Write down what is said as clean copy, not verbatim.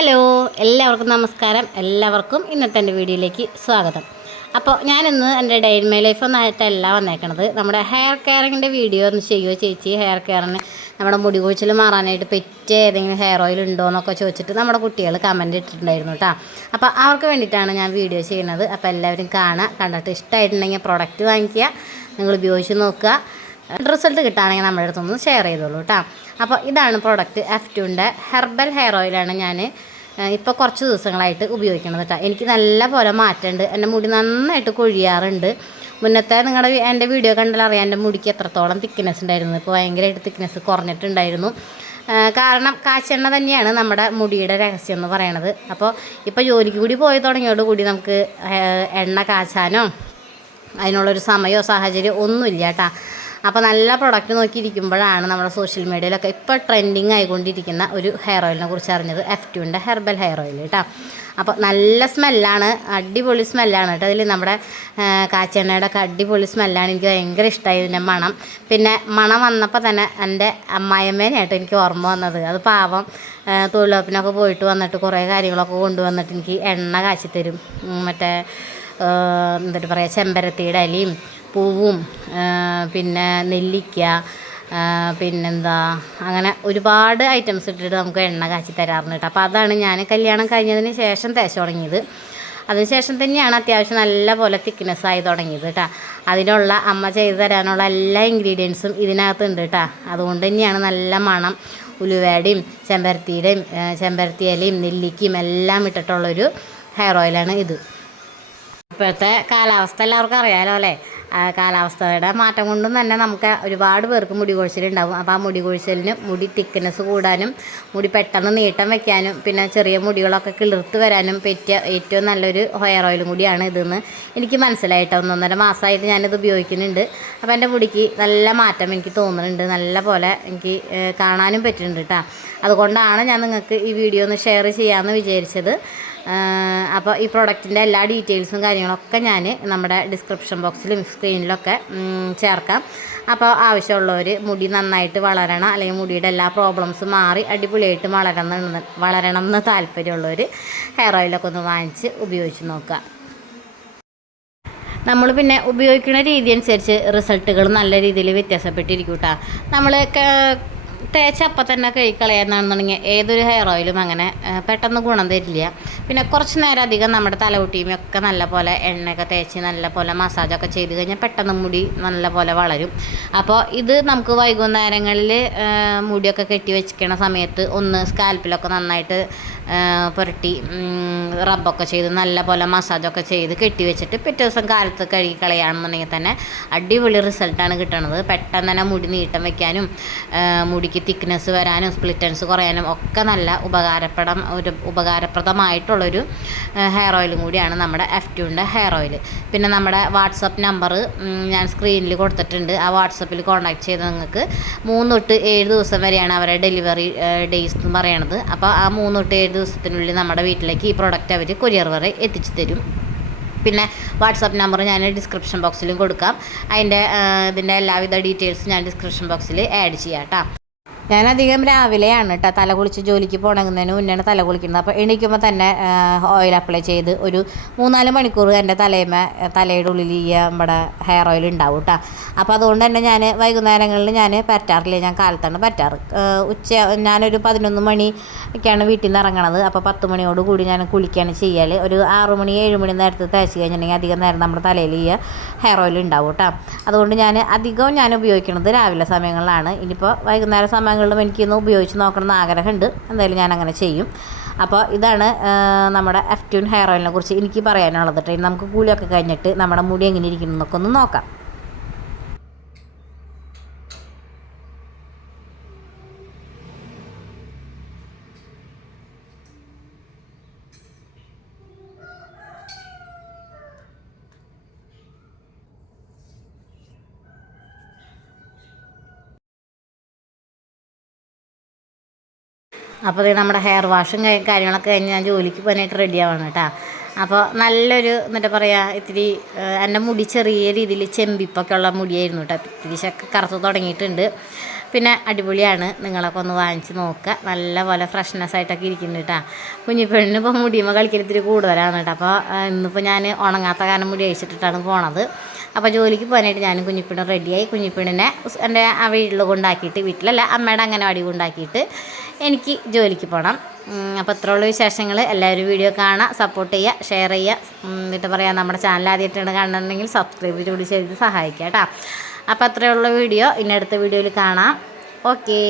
Hello, എല്ലാവർക്കും നമസ്കാരം. എല്ലാവർക്കും ഇന്നത്തെ എൻ്റെ വീഡിയോയിലേക്ക് സ്വാഗതം. അപ്പോൾ ഞാനിന്ന് എൻ്റെ ഡേ ഇൻ മൈ ലൈഫ് ഒന്നായിട്ടല്ല വന്നേക്കണത്. നമ്മുടെ ഹെയർ കെയറിങ്ങിൻ്റെ വീഡിയോ ഒന്ന് ചെയ്യുമോ ചേച്ചി, ഹെയർ കെയറിന് നമ്മുടെ മുടി കൊഴിച്ചിൽ മാറാനായിട്ട് പറ്റിയ ഏതെങ്കിലും ഹെയർ ഓയിൽ ഉണ്ടോ എന്നൊക്കെ ചോദിച്ചിട്ട് നമ്മുടെ കുട്ടികൾ കമൻറ്റ് ഇട്ടിട്ടുണ്ടായിരുന്നു കേട്ടോ. അപ്പോൾ അവർക്ക് വേണ്ടിയിട്ടാണ് ഞാൻ വീഡിയോ ചെയ്യുന്നത്. അപ്പോൾ എല്ലാവരും കണ്ടിട്ട് ഇഷ്ടമായിട്ടുണ്ടെങ്കിൽ പ്രോഡക്റ്റ് വാങ്ങിക്കുക, നിങ്ങൾ ഉപയോഗിച്ച് നോക്കുക. റിസൾട്ട് കിട്ടുകയാണെങ്കിൽ നമ്മുടെ അടുത്തൊന്ന് ഷെയർ ചെയ്തോളൂ കേട്ടോ. അപ്പോൾ ഇതാണ് പ്രോഡക്റ്റ്, F2ൻ്റെ ഹെർബൽ ഹെയർ ഓയിലാണ് ഞാൻ ഇപ്പോൾ കുറച്ച് ദിവസങ്ങളായിട്ട് ഉപയോഗിക്കുന്നത് കേട്ടോ. എനിക്ക് നല്ല പോലെ മാറ്റമുണ്ട്. എൻ്റെ മുടി നന്നായിട്ട് കൊഴിയാറുണ്ട്. മുന്നത്തെ എൻ്റെ വീഡിയോ കണ്ടാൽ അറിയാം എൻ്റെ മുടിക്ക് എത്രത്തോളം തിക്നെസ് ഉണ്ടായിരുന്നു. ഇപ്പോൾ ഭയങ്കരമായിട്ട് തിക്നെസ് കുറഞ്ഞിട്ടുണ്ടായിരുന്നു. കാരണം കാച്ചെണ്ണ തന്നെയാണ് നമ്മുടെ മുടിയുടെ രഹസ്യം എന്ന് പറയണത്. അപ്പോൾ ഇപ്പോൾ ജോലിക്ക് കൂടി പോയി തുടങ്ങിയോടുകൂടി നമുക്ക് എണ്ണ കാച്ചാനോ അതിനുള്ളൊരു സമയമോ സാഹചര്യം ഒന്നുമില്ല കേട്ടോ. അപ്പോൾ നല്ല പ്രൊഡക്റ്റ് നോക്കിയിരിക്കുമ്പോഴാണ് നമ്മുടെ സോഷ്യൽ മീഡിയയിലൊക്കെ ഇപ്പോൾ ട്രെൻഡിങ് ആയിക്കൊണ്ടിരിക്കുന്ന ഒരു ഹെയർ ഓയിലിനെ കുറിച്ച് അറിഞ്ഞത്, F2ൻ്റെ ഹെർബൽ ഹെയർ ഓയിൽ കേട്ടോ. അപ്പോൾ നല്ല സ്മെല്ലാണ്, അടിപൊളി സ്മെല്ലാണ് കേട്ടോ. അതിൽ നമ്മുടെ കാച്ചെണ്ണയുടെ ഒക്കെ അടിപൊളി സ്മെല്ലാണ്. എനിക്ക് ഭയങ്കര ഇഷ്ടമായി ഇതിൻ്റെ മണം. പിന്നെ മണം വന്നപ്പോൾ തന്നെ എൻ്റെ അമ്മായിയമ്മേനായിട്ട് എനിക്ക് ഓർമ്മ വന്നത്. അത് പാവം തൊഴിലുറപ്പിനൊക്കെ പോയിട്ട് വന്നിട്ട് കുറേ കാര്യങ്ങളൊക്കെ കൊണ്ടുവന്നിട്ട് എനിക്ക് എണ്ണ കാച്ചിത്തരും. മറ്റേ എന്നിട്ട് പറയുക, ചെമ്പരത്തിയുടെ ഇലയും പൂവും പിന്നെ നെല്ലിക്ക, പിന്നെന്താ, അങ്ങനെ ഒരുപാട് ഐറ്റംസ് ഇട്ടിട്ട് നമുക്ക് എണ്ണ കാച്ചി തരാറുണ്ട് കേട്ടോ. അപ്പോൾ അതാണ് ഞാൻ കല്യാണം കഴിഞ്ഞതിന് ശേഷം തേച്ച് തുടങ്ങിയത്. അതിനുശേഷം തന്നെയാണ് അത്യാവശ്യം നല്ല പോലെ തിക്നെസ് ആയി തുടങ്ങിയത് കേട്ടോ. അതിനുള്ള അമ്മ ചെയ്ത് തരാനുള്ള എല്ലാ ഇൻഗ്രീഡിയൻസും ഇതിനകത്തുണ്ട് കേട്ടോ. അതുകൊണ്ട് തന്നെയാണ് നല്ല മണം. ഉലുവയുടെയും ചെമ്പരത്തി ഇലയും നെല്ലിക്കയും എല്ലാം ഇട്ടിട്ടുള്ളൊരു ഹെയർ ഓയിലാണ് ഇത്. ഇപ്പോഴത്തെ കാലാവസ്ഥ എല്ലാവർക്കും അറിയാമല്ലോ അല്ലേ. കാലാവസ്ഥയുടെ മാറ്റം കൊണ്ടും തന്നെ നമുക്ക് ഒരുപാട് പേർക്ക് മുടി കൊഴിച്ചിലുണ്ടാവും. അപ്പോൾ ആ മുടി കൊഴിച്ചിലിന് മുടി തിക്നെസ് കൂടാനും മുടി പെട്ടെന്ന് നീട്ടം വയ്ക്കാനും പിന്നെ ചെറിയ മുടികളൊക്കെ കിളിർത്ത് വരാനും പറ്റിയ ഏറ്റവും നല്ലൊരു ഹെയർ ഓയിലും കൂടിയാണ് ഇതെന്ന് എനിക്ക് മനസ്സിലായിട്ട് 1.5 മാസമായിട്ട് ഞാനിത് ഉപയോഗിക്കുന്നുണ്ട്. അപ്പോൾ എൻ്റെ മുടിക്ക് നല്ല മാറ്റം എനിക്ക് തോന്നുന്നുണ്ട്. നല്ല പോലെ എനിക്ക് കാണാനും പറ്റുന്നുണ്ട് കേട്ടോ. അതുകൊണ്ടാണ് ഞാൻ നിങ്ങൾക്ക് ഈ വീഡിയോ ഒന്ന് ഷെയർ ചെയ്യാമെന്ന് വിചാരിച്ചത്. അപ്പോൾ ഈ പ്രോഡക്റ്റിൻ്റെ എല്ലാ ഡീറ്റെയിൽസും കാര്യങ്ങളൊക്കെ ഞാൻ നമ്മുടെ ഡിസ്ക്രിപ്ഷൻ ബോക്സിലും സ്ക്രീനിലൊക്കെ ചേർക്കാം. അപ്പോൾ ആവശ്യമുള്ളവർ, മുടി നന്നായിട്ട് വളരണം അല്ലെങ്കിൽ മുടിയുടെ എല്ലാ പ്രോബ്ലംസും മാറി അടിപൊളിയായിട്ട് വളരണം എന്ന് താല്പര്യമുള്ളവർ ഹെയർ ഓയിലൊക്കെ ഒന്ന് വാങ്ങിച്ച് ഉപയോഗിച്ച് നോക്കുക. നമ്മൾ പിന്നെ ഉപയോഗിക്കുന്ന രീതി അനുസരിച്ച് റിസൾട്ടുകൾ നല്ല രീതിയിൽ വ്യത്യാസപ്പെട്ടിരിക്കും കേട്ടോ. നമ്മൾ തേച്ച് അപ്പം തന്നെ കഴിക്കളയാണെന്നുണ്ടെങ്കിൽ ഏതൊരു ഹെയർ ഓയിലും അങ്ങനെ പെട്ടെന്ന് ഗുണം തരില്ല. പിന്നെ കുറച്ച് നേരം അധികം നമ്മുടെ തലകുട്ടിയുമൊക്കെ നല്ല പോലെ എണ്ണയൊക്കെ തേച്ച് നല്ല പോലെ മസാജൊക്കെ ചെയ്ത് കഴിഞ്ഞാൽ പെട്ടെന്ന് മുടി നല്ല പോലെ വളരും. അപ്പോൾ ഇത് നമുക്ക് വൈകുന്നേരങ്ങളിൽ മുടിയൊക്കെ കെട്ടി വെച്ചിരിക്കണ സമയത്ത് ഒന്ന് സ്കാൽപ്പിലൊക്കെ നന്നായിട്ട് പുരട്ടി റബ്ബൊക്കെ ചെയ്ത് നല്ല പോലെ മസാജൊക്കെ ചെയ്ത് കെട്ടി വെച്ചിട്ട് പിറ്റേ ദിവസം കാലത്ത് കഴുകി കളയുകയാണെന്നുണ്ടെങ്കിൽ തന്നെ അടിപൊളി റിസൾട്ടാണ് കിട്ടുന്നത്. പെട്ടെന്ന് തന്നെ മുടി നീട്ടം വയ്ക്കാനും മുടിക്ക് തിക്നെസ് വരാനും സ്പ്ലിറ്റൻസ് കുറയാനും ഒക്കെ നല്ല ഉപകാരപ്രദമായിട്ടുള്ളൊരു ഹെയർ ഓയിലും കൂടിയാണ് നമ്മുടെ F2ൻ്റെ ഹെയർ ഓയിൽ. പിന്നെ നമ്മുടെ വാട്സപ്പ് നമ്പർ ഞാൻ സ്ക്രീനിൽ കൊടുത്തിട്ടുണ്ട്. ആ വാട്സപ്പിൽ കോൺടാക്ട് ചെയ്ത് നിങ്ങൾക്ക് 3 തൊട്ട് 7 ദിവസം വരെയാണ് അവരുടെ ഡെലിവറി ഡേയ്സ് എന്ന് പറയണത്. അപ്പോൾ ആ 3 തൊട്ട് 7 ദിവസത്തിനുള്ളിൽ നമ്മുടെ വീട്ടിലേക്ക് ഈ പ്രോഡക്റ്റ് അവർ കൊറിയർ വരെ എത്തിച്ചു തരും. പിന്നെ വാട്സാപ്പ് നമ്പർ ഞാൻ ഡിസ്ക്രിപ്ഷൻ ബോക്സിലും കൊടുക്കാം. ഇതിൻ്റെ എല്ലാവിധ ഡീറ്റെയിൽസും ഞാൻ ഡിസ്ക്രിപ്ഷൻ ബോക്സിൽ ആഡ് ചെയ്യാം കേട്ടോ. ഞാനധികം രാവിലെയാണ് കേട്ടോ തല കുളിച്ച് ജോലിക്ക് പോകണമെന്നതിന് മുന്നെയാണ് തല കുളിക്കുന്നത്. അപ്പോൾ എണീക്കുമ്പോൾ തന്നെ ഓയിൽ അപ്ലൈ ചെയ്ത് ഒരു 3-4 മണിക്കൂർ എൻ്റെ തലയുടെ ഉള്ളിൽ ഈ നമ്മുടെ ഹെയർ ഓയിൽ ഉണ്ടാവും കേട്ടോ. അപ്പോൾ അതുകൊണ്ട് തന്നെ ഞാൻ വൈകുന്നേരങ്ങളിൽ ഞാൻ പറ്റാറില്ല, ഞാൻ കാലത്താണ് പറ്റാറ്. ഞാനൊരു 11 മണിക്കാണ് വീട്ടിൽ നിന്ന് ഇറങ്ങണത്. അപ്പോൾ 10 മണിയോട് കൂടി ഞാൻ കുളിക്കുകയാണ് ചെയ്യാൽ. ഒരു 6 മണി 7 മണി നേരത്ത് തേച്ച് കഴിഞ്ഞിട്ടുണ്ടെങ്കിൽ അധികം നേരം നമ്മുടെ തലയിൽ ഈ ഹെയർ ഓയിൽ ഉണ്ടാവും കേട്ടോ. അതുകൊണ്ട് ഞാൻ ഉപയോഗിക്കുന്നത് രാവിലെ സമയങ്ങളിലാണ്. ഇനിയിപ്പോൾ വൈകുന്നേര സമയങ്ങളിലും എനിക്കൊന്ന് ഉപയോഗിച്ച് നോക്കണം എന്ന് ആഗ്രഹമുണ്ട്. എന്തായാലും ഞാനങ്ങനെ ചെയ്യും. അപ്പോൾ ഇതാണ് നമ്മുടെ F2 ഹെയർ ഓയിലിനെ കുറിച്ച് എനിക്ക് പറയാനുള്ളത് കേട്ടോ. നമുക്ക് കൂലിയൊക്കെ കഴിഞ്ഞിട്ട് നമ്മുടെ മുടി എങ്ങനെ ഇരിക്കുന്നു എന്നൊക്കെ ഒന്ന് നോക്കാം. അപ്പോൾ നമ്മുടെ ഹെയർ വാഷും കാര്യങ്ങളൊക്കെ കഴിഞ്ഞ് ഞാൻ ജോലിക്ക് പോകാനായിട്ട് റെഡി ആവാണ് കേട്ടോ. അപ്പോൾ നല്ലൊരു എന്നിട്ട് പറയുക, ഇത്തിരി എൻ്റെ മുടി ചെറിയ രീതിയിൽ ചെമ്പിപ്പൊക്കെ ഉള്ള മുടിയായിരുന്നു കേട്ടോ. ഇത്തിരി കറുത്ത് തുടങ്ങിയിട്ടുണ്ട്. പിന്നെ അടിപൊളിയാണ്, നിങ്ങളൊക്കെ ഒന്ന് വാങ്ങിച്ച് നോക്കുക. നല്ലപോലെ ഫ്രഷ്നെസ് ആയിട്ടൊക്കെ ഇരിക്കുന്നുണ്ട് കേട്ടോ. കുഞ്ഞിപ്പെണ്ണിന് ഇപ്പോൾ മുടിയുമ്പോൾ കളിക്കൽ ഇത്തിരി കൂടുതലാണ് കേട്ടോ. അപ്പോൾ ഇന്നിപ്പോൾ ഞാൻ ഉണങ്ങാത്ത കാരണം മുടി അഴിച്ചിട്ടിട്ടാണ് പോണത്. അപ്പോൾ ജോലിക്ക് പോകാനായിട്ട് ഞാനും കുഞ്ഞിപ്പെണ്ണും റെഡിയായി. കുഞ്ഞിപ്പെണ്ണിനെ എൻ്റെ ആ വീട്ടിൽ കൊണ്ടാക്കിയിട്ട്, വീട്ടിലല്ല അമ്മയുടെ അംഗനവാടി കൊണ്ടാക്കിയിട്ട് എനിക്ക് ജോലിക്ക് പോകണം. അപ്പോൾ ഇത്രയുള്ള വിശേഷങ്ങൾ. എല്ലാവരും വീഡിയോ കാണുക, സപ്പോർട്ട് ചെയ്യുക, ഷെയർ ചെയ്യുക. എന്നിട്ട് പറയാം, നമ്മുടെ ചാനൽ ആദ്യമായിട്ടാണ് കാണുന്നുണ്ടെങ്കിൽ സബ്സ്ക്രൈബ് കൂടി ചെയ്ത് സഹായിക്കുക കേട്ടോ. അപ്പോൾ അത്രയുള്ള വീഡിയോ. ഇനി അടുത്ത വീഡിയോയിൽ കാണാം. ഓക്കേ.